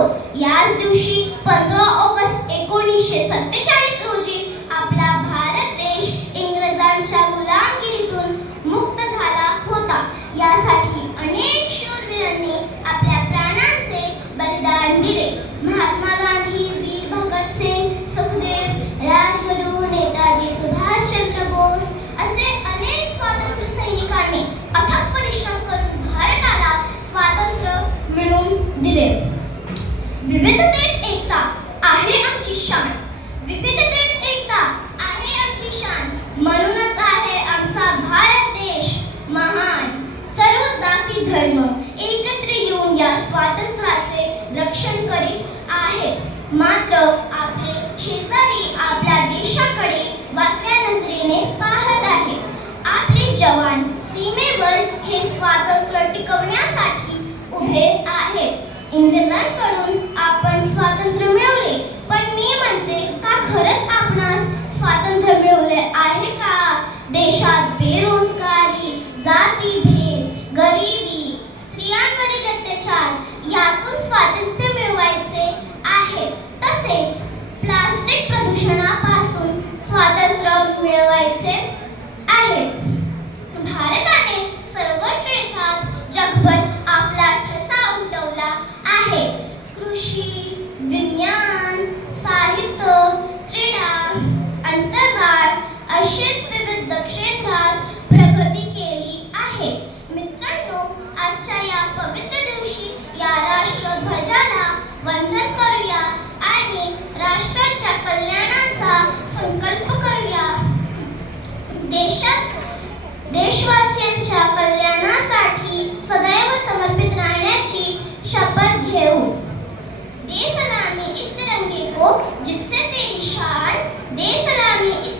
आहोत. याच दिवशी 15 ऑगस्ट 1947 रोजी आपला भारत देश इंग्रजांच्या गुलामगिरीतून मुक्त झाला होता. यासाठी अनेक शूरवीरांनी आपल्या प्राणांचे बलिदान दिले. महात्मा गांधी, वीर भगतसिंग, सुखदेव, राजगुरू, नेताजी सुभाषचंद्र बोस असे अनेक स्वातंत्र्य सैनिकांनी अथक परिश्रम करून भारताला स्वातंत्र्य मिळवून दिले. विविधतेत एकता आहे आमची शान. विविधतेत एकता आहे आमची शान. म्हणूनच आहे आमचा भारत देश महान. सर्व जाती धर्म एकत्र येऊन या स्वातंत्र्याचे रक्षण करीत आहेत. मात्र आपले शेजारी आपल्या देशाकडे वाकड्या नजरेने पाहत आहेत. आपले जवान सीमेवर हे स्वातंत्र्य टिकवण्यासाठी उभे आहेत. इंग्रजांकडून आपण स्वातंत्र्य मिळवले, पण मी म्हणते का खरंच आपणास स्वातंत्र्य मिळवले आहे का? देशात बेरोजगारी, जातीभेद, गरिबी, स्त्रियांवरील अत्याचार यातून स्वातंत्र्य मिळवायचे आहे. तसेच प्लास्टिक प्रदूषणापासून स्वातंत्र्य मिळवायचे आहे. भारताने सर्व क्षेत्रात जगभर आपला ठसा उमटवला आहे. कृषी, विज्ञान, साहित्य, क्रीडा, अंतराळ असेच विविध क्षेत्रात प्रगती केली आहे. मित्रांनो, आजच्या या पवित्र दिवशी या राष्ट्रध्वजाला वंदन करूया आणि राष्ट्राच्या कल्याणाचा संकल्प करूया. देशवासियांच्या कल्याणासाठी सदैव समर्पित राहण्याची शपथ घेऊ. दे सलामी इस तिरंगे को जिससे तेरी शान, दे सलामी इस